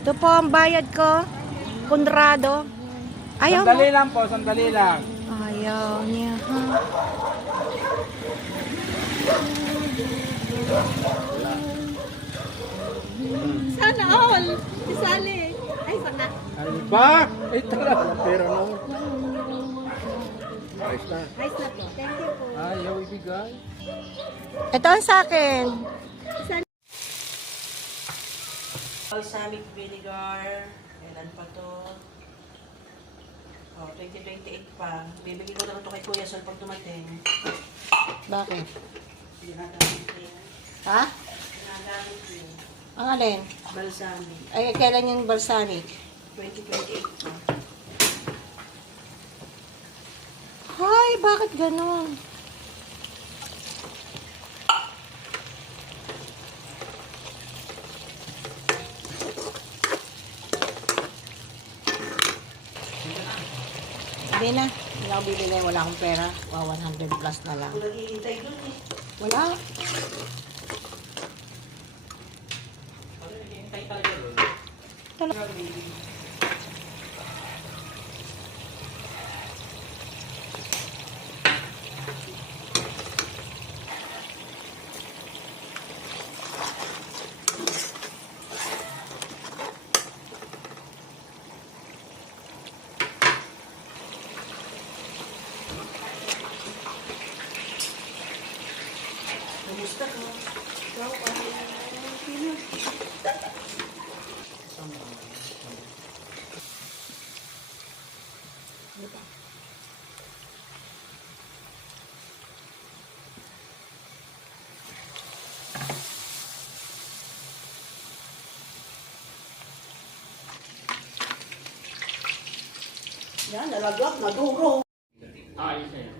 Ito po ang bayad ko. Conrado. Ayaw mo? Sandali lang po, sandali lang. Ayaw niya, ha? Sana all. Isali. Ay, sana. Ano ba? Ay, talaga. Pera na. Ayos na. Ayos na po. Thank you po. Ayaw ibigay. Ito ang sa akin. Balsamic vinegar. Kailan pa to? Oh, 2028 pa. Bibigyan ko na ito kay Kuya Sol pag dumating. Bakit? Ginagamit ko yan. Ha? Ginagamit ko yun. Ang alin? Balsamic. Ay, kailan yung balsamic? 2028 pa. Hay, bakit ganun? Hindi na. Hindi ako bibili. Wala akong pera. 100 plus na lang. Ako naghihintay dun eh. Wala. Naghihintay talaga dun. Kamusta ka? Ikaw, yan, nalaglag, naduro. Ayos na yan.